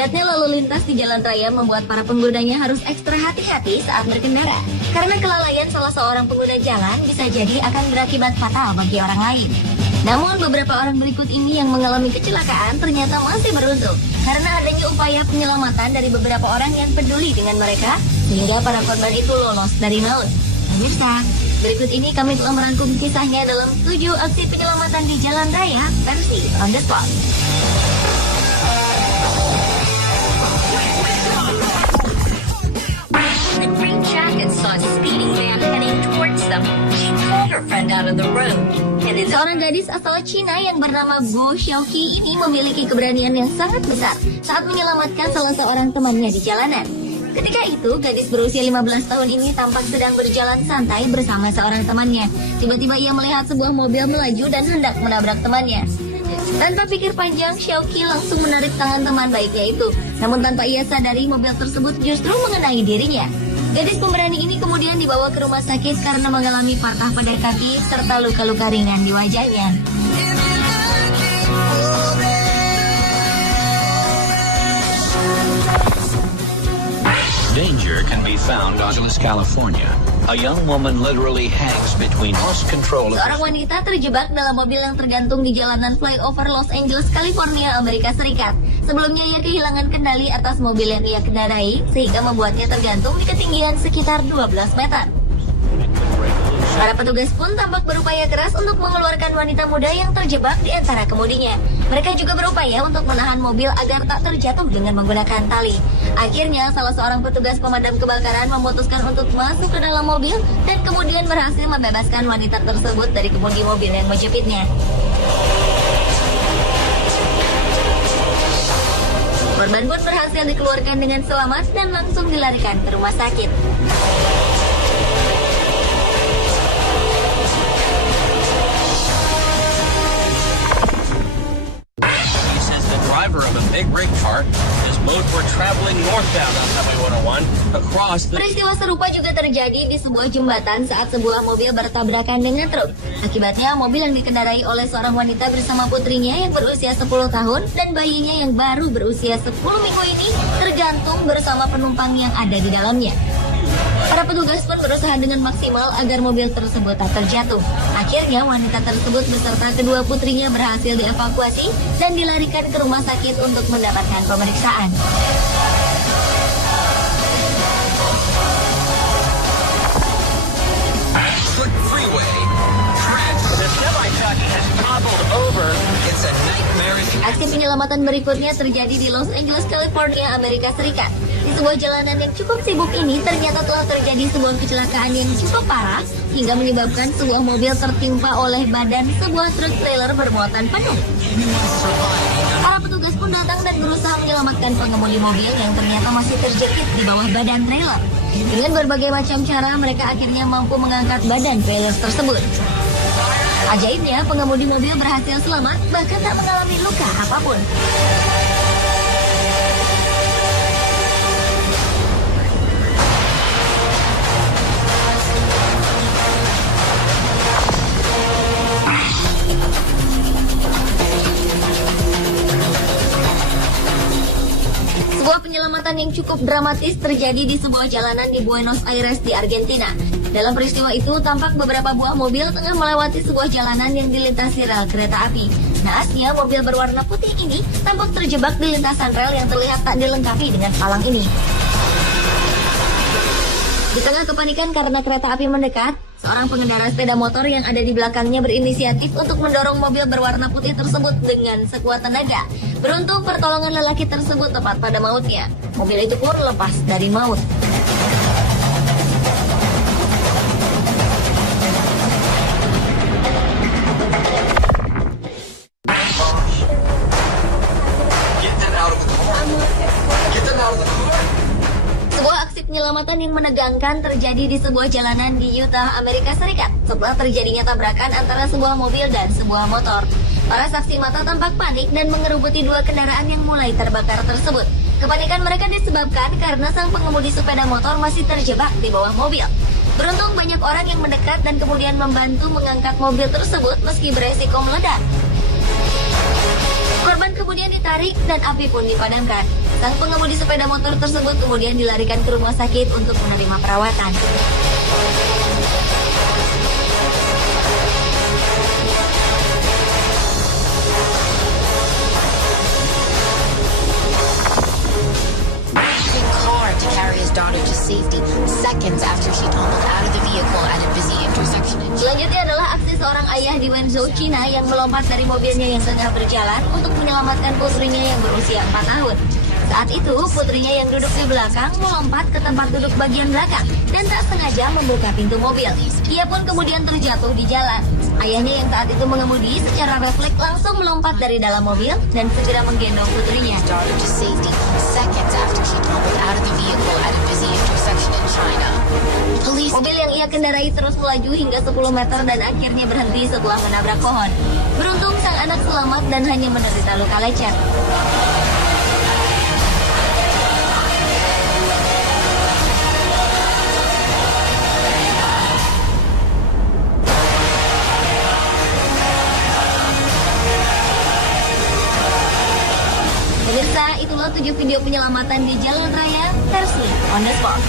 Padatnya lalu lintas di jalan raya membuat para penggunanya harus ekstra hati-hati saat berkendara. Karena kelalaian salah seorang pengguna jalan bisa jadi akan berakibat fatal bagi orang lain. Namun beberapa orang berikut ini yang mengalami kecelakaan ternyata masih beruntung karena adanya upaya penyelamatan dari beberapa orang yang peduli dengan mereka sehingga para korban itu lolos dari maut. Pemirsa, berikut ini kami telah merangkum kisahnya dalam 7 aksi penyelamatan di jalan raya versi On The Spot. The green jacket saw a speeding man heading towards them. She pulled her friend out of the road. Seorang gadis asal Cina yang bernama Guo Xiaoqi ini memiliki keberanian yang sangat besar saat menyelamatkan salah seorang temannya di jalanan. Ketika itu, gadis berusia 15 tahun ini tampak sedang berjalan santai bersama seorang temannya. Tiba-tiba ia melihat sebuah mobil melaju dan hendak menabrak temannya. Tanpa pikir panjang, Xiaoqi langsung menarik tangan teman baiknya itu. Namun tanpa ia sadari, mobil tersebut justru mengenai dirinya. Gadis pemberani ini kemudian dibawa ke rumah sakit karena mengalami patah pada kaki serta luka-luka ringan di wajahnya. Danger can be found in Los Angeles, California. A young woman literally hangs between lost control. Seorang wanita terjebak dalam mobil yang tergantung di jalanan flyover Los Angeles, California, Amerika Serikat. Sebelumnya ia kehilangan kendali atas mobil yang ia kendarai sehingga membuatnya tergantung di ketinggian sekitar 12 meter. Para petugas pun tampak berupaya keras untuk mengeluarkan wanita muda yang terjebak di antara kemudinya. Mereka juga berupaya untuk menahan mobil agar tak terjatuh dengan menggunakan tali. Akhirnya, salah seorang petugas pemadam kebakaran memutuskan untuk masuk ke dalam mobil dan kemudian berhasil membebaskan wanita tersebut dari kemudi mobil yang menjepitnya. Korban pun berhasil dikeluarkan dengan selamat dan langsung dilarikan ke rumah sakit. Driver of a big rig car as both were traveling northbound on Highway 101 across the... Peristiwa serupa juga terjadi di sebuah jembatan saat sebuah mobil bertabrakan dengan truk. Akibatnya, mobil yang dikendarai oleh seorang wanita bersama putrinya yang berusia 10 tahun dan bayinya yang baru berusia 10 minggu ini tergantung bersama penumpang yang ada di dalamnya. Para petugas pun berusaha dengan maksimal agar mobil tersebut tak terjatuh. Akhirnya wanita tersebut beserta kedua putrinya berhasil dievakuasi dan dilarikan ke rumah sakit untuk mendapatkan pemeriksaan. freeway. The semi-truck has toppled over. It's a nightmare. Aksi penyelamatan berikutnya terjadi di Los Angeles, California, Amerika Serikat. Di sebuah jalanan yang cukup sibuk ini ternyata telah terjadi sebuah kecelakaan yang cukup parah hingga menyebabkan sebuah mobil tertimpa oleh badan sebuah truk trailer bermuatan penuh. Para petugas pun datang dan berusaha menyelamatkan pengemudi mobil yang ternyata masih terjepit di bawah badan trailer. Dengan berbagai macam cara, mereka akhirnya mampu mengangkat badan trailer tersebut. Ajaibnya, pengemudi mobil berhasil selamat, bahkan tak mengalami luka apapun. Sebuah penyelamatan yang cukup dramatis terjadi di sebuah jalanan di Buenos Aires di Argentina. Dalam peristiwa itu, tampak beberapa buah mobil tengah melewati sebuah jalanan yang dilintasi rel kereta api. Naasnya, mobil berwarna putih ini tampak terjebak di lintasan rel yang terlihat tak dilengkapi dengan palang ini. Di tengah kepanikan karena kereta api mendekat, seorang pengendara sepeda motor yang ada di belakangnya berinisiatif untuk mendorong mobil berwarna putih tersebut dengan sekuat tenaga. Beruntung pertolongan lelaki tersebut tepat pada mautnya. Mobil itu pun lepas dari maut. Sebuah aksi penyelamatan yang menegangkan terjadi di sebuah jalanan di Utah, Amerika Serikat setelah terjadinya tabrakan antara sebuah mobil dan sebuah motor. Para saksi mata tampak panik dan mengerubuti dua kendaraan yang mulai terbakar tersebut. Kepanikan mereka disebabkan karena sang pengemudi sepeda motor masih terjebak di bawah mobil. Beruntung banyak orang yang mendekat dan kemudian membantu mengangkat mobil tersebut meski beresiko meledak. Korban kemudian ditarik dan api pun dipadamkan. Sang pengemudi sepeda motor tersebut kemudian dilarikan ke rumah sakit untuk menerima perawatan. Car to carry his daughter to safety seconds after she tumbled out of the vehicle at a busy intersection in China. Selanjutnya adalah aksi seorang ayah di Wenzhou, China yang melompat dari mobilnya yang tengah berjalan untuk menyelamatkan putrinya yang berusia 4 tahun. Saat itu, putrinya yang duduk di belakang melompat ke tempat duduk bagian belakang dan tak sengaja membuka pintu mobil. Ia pun kemudian terjatuh di jalan. Ayahnya yang saat itu mengemudi secara refleks langsung melompat dari dalam mobil dan segera menggendong putrinya. Daughter to safety seconds after she tumbled out of the vehicle at a busy intersection in China. Police Mobil yang ia kendarai terus melaju hingga 10 meter dan akhirnya berhenti setelah menabrak pohon. Beruntung sang anak selamat dan hanya menderita luka lecet. Pemirsa, itulah 7 video penyelamatan di jalan raya versi On The Spot.